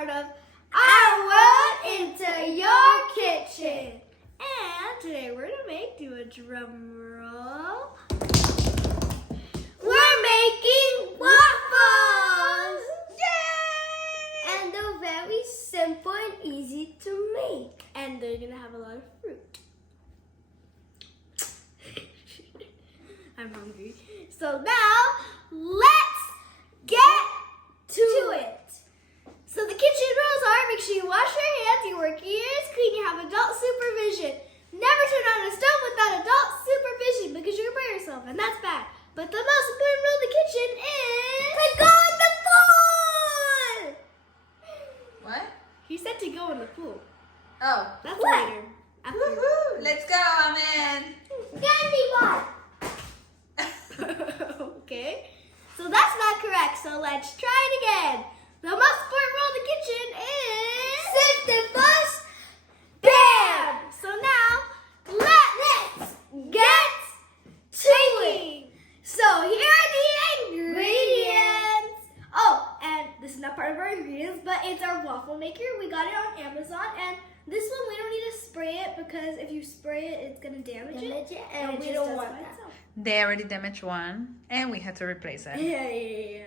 part of Our World into Your Kitchen. And today we're gonna make, do a drum roll. We're making waffles! Yay! And they're very simple and easy to make. And they're gonna have a lot of fruit. I'm hungry. So now, let's get to it. So the kitchen rules are: make sure you wash your hands, you work your ears clean, you have adult supervision. Never turn on a stove without adult supervision because you're gonna burn yourself, and that's bad. But the most important rule in the kitchen is to go in the pool. What? He said to go in the pool. Oh. That's later. Woohoo! Let's go, Amen. Candy bar. Okay. So that's not correct. So let's try it again. The most important rule in the kitchen is sift and bust. Bam! So now let's get to it. So here are the ingredients. Oh, and this is not part of our ingredients, but it's our waffle maker. We got it on Amazon, and this one we don't need to spray it because if you spray it, it's gonna damage it, and we don't want that. They already damaged one, and we had to replace it. Yeah.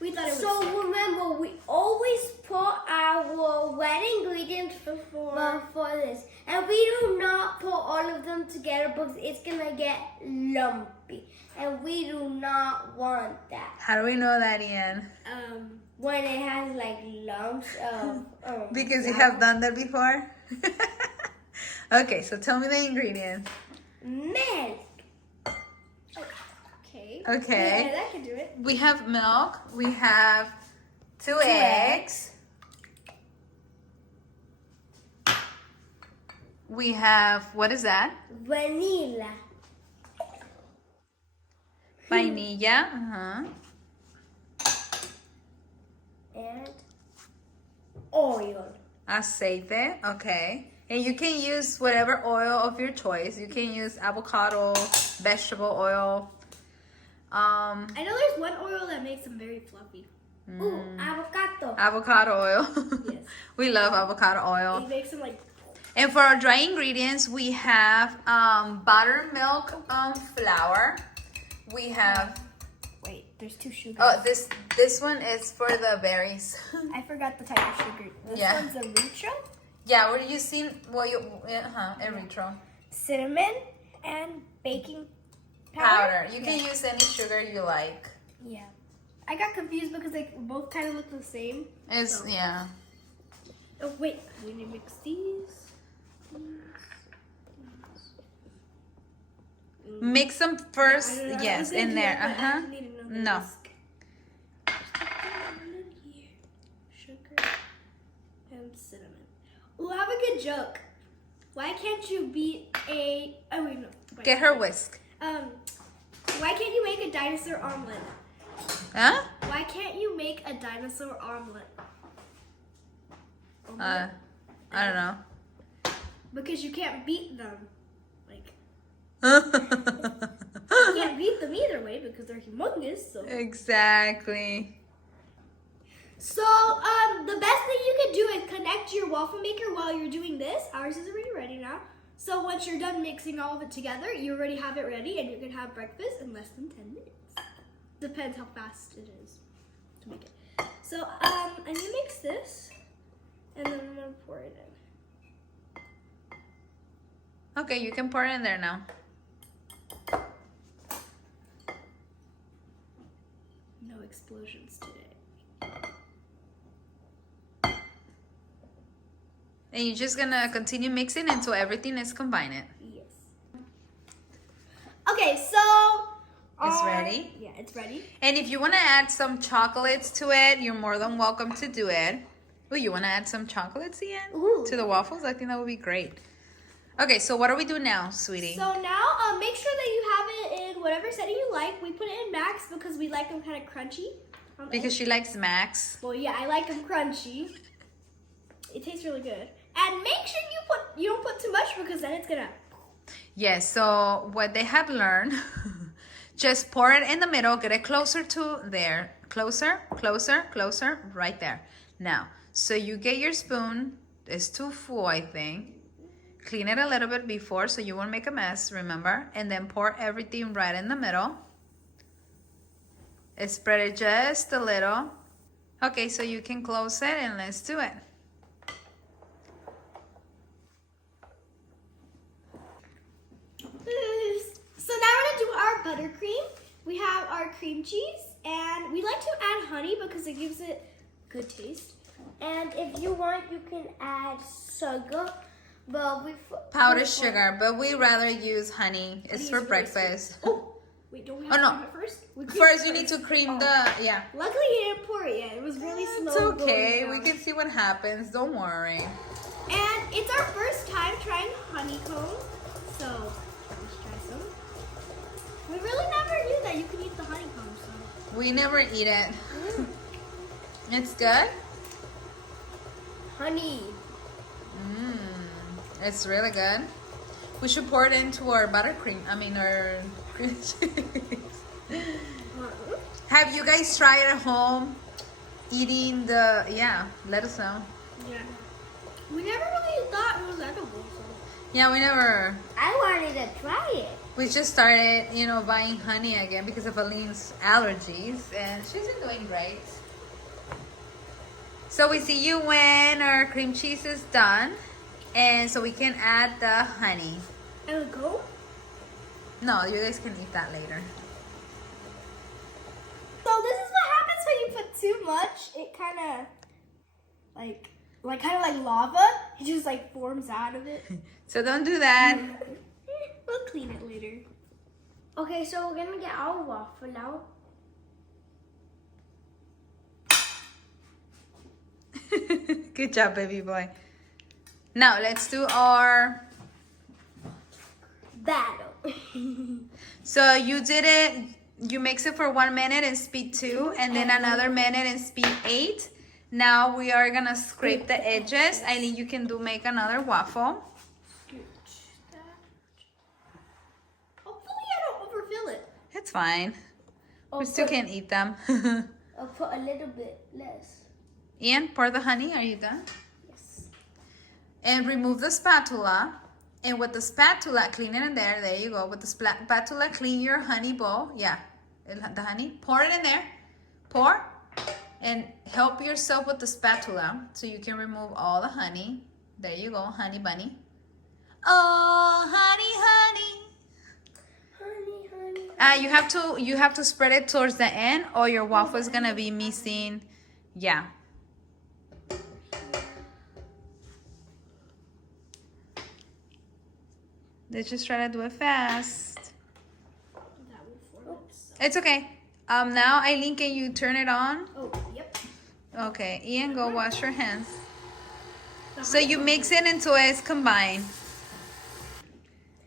We thought it was So remember, we always put our wet ingredients before this. And we do not put all of them together because it's going to get lumpy. And we do not want that. How do we know that, Ian? When it has like lumps of... Because you have done that before? Okay, so tell me the ingredients. Milk. Okay. Yeah, that can do it. We have milk. We have two eggs. We have, what is that? Vanilla. Vainilla. Uh-huh. And oil. Aceite. Okay. And you can use whatever oil of your choice. You can use avocado, vegetable oil. I know there's one oil that makes them very fluffy. Ooh, avocado. Avocado oil. Yes. We love avocado oil. It makes them like... And for our dry ingredients, we have buttermilk flour. We have... Wait, there's two sugars. Oh, this one is for the berries. I forgot the type of sugar. This Yeah. one's Erythrol, Yeah, what are you seeing? Well, Erythrol. cinnamon, and baking Powder. You can use any sugar you like. Yeah. I got confused because they both kind of look the same. It's, yeah. Oh, wait. We need to mix these. Mix them first. I don't know. Yes, I was in gonna do there. that, but I Uh-huh. need another No. whisk. Just put that one in here. Sugar and cinnamon. Oh, I have a good joke. Why can't you beat a... Oh, wait, no. Wait. Get her whisk. Why can't you make a dinosaur omelet? Huh? Why can't you make a dinosaur omelet? I don't know. Because you can't beat them. Like, Exactly. you can't beat them either way because they're humongous. So, so the best thing you can do is connect your waffle maker while you're doing this. Ours is already ready now. So once you're done mixing all of it together, you already have it ready and you can have breakfast in less than 10 minutes. Depends how fast it is to make it. So I'm gonna mix this and then I'm gonna pour it in. Okay, you can pour it in there now. No explosions today. And you're just gonna continue mixing until everything is combined. Yes. Okay, so It's ready? Yeah, it's ready. And if you want to add some chocolates to it, you're more than welcome to do it. Oh, you want to add some chocolates, Ian? Ooh. To the waffles? I think that would be great. Okay, so what do we do now, sweetie? So now, make sure that you have it in whatever setting you like. We put it in max because we like them kind of crunchy. Because she likes Max. Well, yeah, I like them crunchy. It tastes really good. And make sure you don't put too much because then it's gonna... Yes, so what they had learned, just pour it in the middle. Get it closer to there. Closer, closer, closer, right there. Now, so you get your spoon. It's too full, I think. Clean it a little bit before so you won't make a mess, remember? And then pour everything right in the middle. Spread it just a little. Okay, so you can close it and let's do it. So now we're gonna do our buttercream. We have our cream cheese, and we like to add honey because it gives it good taste. And if you want, you can add sugar. But Powdered sugar, but we rather use honey. It's for breakfast. Oh, wait, don't we have to cream it first? First, you need to cream the, yeah. Luckily, he didn't pour it yet. It was really slow. It's okay. going We down. can see what happens. Don't worry. And it's our first time trying honeycomb, so let's try some. We really never knew that you could eat the honeycomb, so. We never eat it. It's good? honey. It's really good. We should pour it into our buttercream. I mean, our cream cheese. Have you guys tried at home eating the, yeah, let us know. Yeah. We never really thought it was edible, so. Yeah, we never, I wanted to try it. we just started, you know, buying honey again because of Aileen's allergies, and she's been doing great. So we see you when our cream cheese is done, and so we can add the honey. And go? No, you guys can eat that later. So this is what happens when you put too much. It kind of like lava. It just like forms out of it. So don't do that. We'll clean it later. Okay, so we're gonna get our waffle now. Good job, baby boy. Now let's do our Battle. So you did it, you mix it for 1 minute in speed 2 and then another minute in speed 8. Now we are gonna scrape the edges. Aileen, you can make another waffle. Hopefully I don't overfill it. It's fine. We still can eat them. I'll put a little bit less. Ian, pour the honey. Are you done? Yes. And remove the spatula. And with the spatula, clean it in there. There you go. With the spatula, clean your honey bowl. Yeah, the honey. Pour it in there. Pour. And help yourself with the spatula so you can remove all the honey. There you go, honey bunny. Oh, honey, honey. Honey, honey. You have to spread it towards the end, or your waffle is gonna be missing. Yeah. Let's just try to do it fast. It's okay. Now, Aileen, can you turn it on? Oh, yep. Okay, Ian, go wash your hands. So you mix it until it's combined.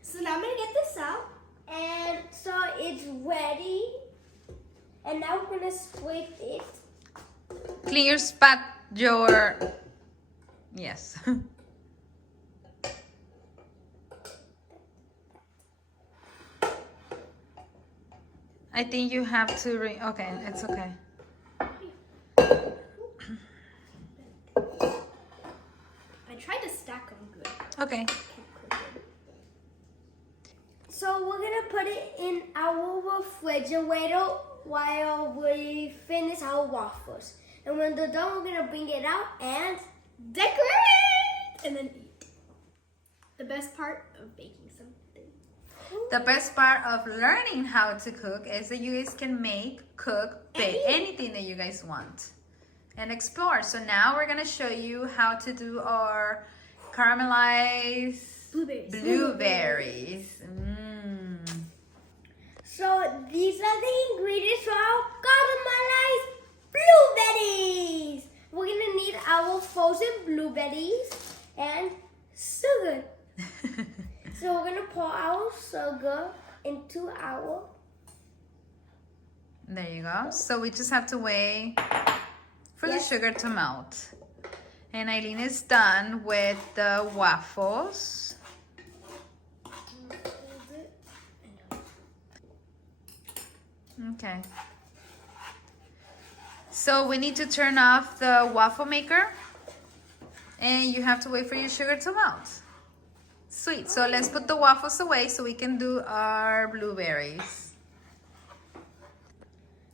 So now I'm gonna get this out. And so it's ready. And now we're gonna scrape it. Clean your yes. I think you have to okay, it's okay. I tried to stack them good. Okay. So we're gonna put it in our refrigerator while we finish our waffles. And when they're done, we're gonna bring it out and Decorate! And then eat. The best part of baking something. The best part of learning how to cook is that you guys can cook, bake anything that you guys want and explore. So now we're gonna show you how to do our caramelized blueberries. so these are the ingredients for our caramelized blueberries. We're gonna need our frozen blueberries and sugar. So we're gonna pour our sugar into our. There you go. So we just have to wait for the sugar to melt. And Aileen is done with the waffles. Okay. So we need to turn off the waffle maker. And you have to wait for your sugar to melt. Sweet. So let's put the waffles away so we can do our blueberries.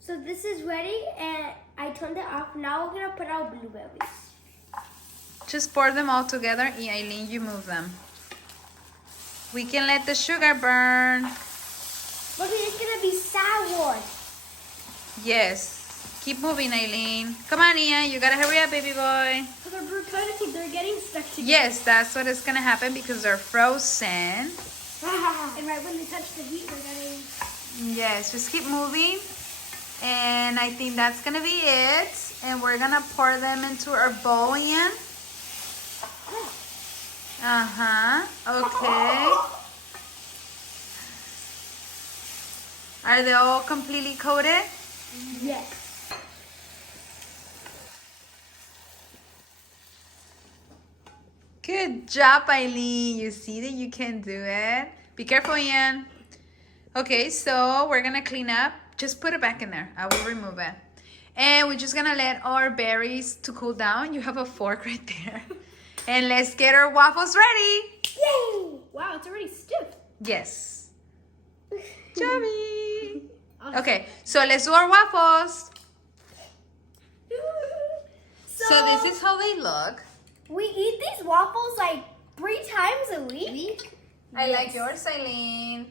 So this is ready and I turned it off. Now we're gonna put our blueberries. Just pour them all together. And Aileen, you move them. We can let the sugar burn. But it's gonna be sour. Yes. Keep moving, Aileen. Come on, Ian. You gotta hurry up, baby boy. They're getting stuck together. Yes, that's what is gonna happen because they're frozen. And right when they touch the heat, they're getting... Yes, just keep moving. And I think that's gonna be it. And we're gonna pour them into our bowl, Ian. Okay. Are they all completely coated? Yes. Good job, Aileen. You see that you can do it. Be careful, Ian. Okay, so we're gonna clean up. Just put it back in there. I will remove it. And we're just gonna let our berries to cool down. You have a fork right there. And let's get our waffles ready. Yay! Wow, it's already stiff. Yes. Yummy. Okay, so let's do our waffles. So this is how they look. We eat these waffles like 3 times a week. I like yours, Aileen.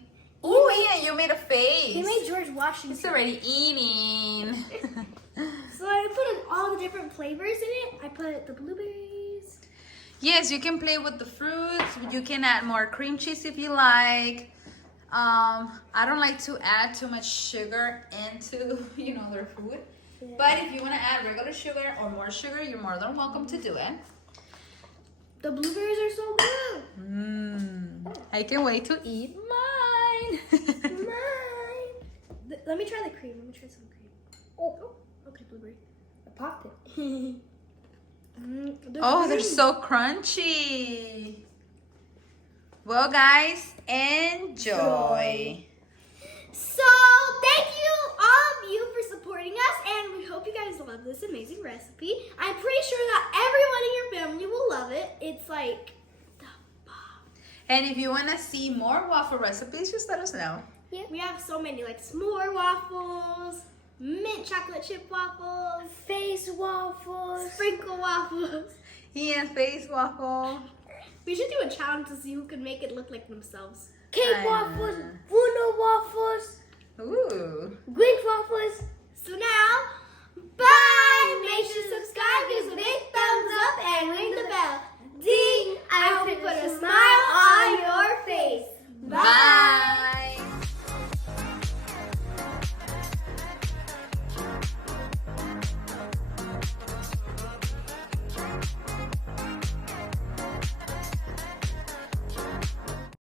Ooh, Ian, you made a face. He made George Washington. He's already eating. So I put in all the different flavors in it. I put the blueberries. Yes, you can play with the fruits. You can add more cream cheese if you like. I don't like to add too much sugar into, their food. Yeah. But if you want to add regular sugar or more sugar, you're more than welcome to do it. The blueberries are so good. I can wait to eat mine. Let me try the cream. Let me try some cream. Oh, okay, blueberry. I popped it. They're so crunchy. Well, guys, enjoy. So, thank you, all of you, for supporting us, and we hope you guys love this amazing recipe. I'm pretty sure that everyone in your family will love it. It's like the bomb. And if you want to see more waffle recipes, just let us know. Yeah, we have so many, like s'more waffles, mint chocolate chip waffles, Face waffles, sprinkle waffles. Yeah, face waffle. We should do a challenge to see who can make it look like themselves. cake waffles, Uno waffles, Ooh. Greek waffles. So now, bye! Make sure to subscribe.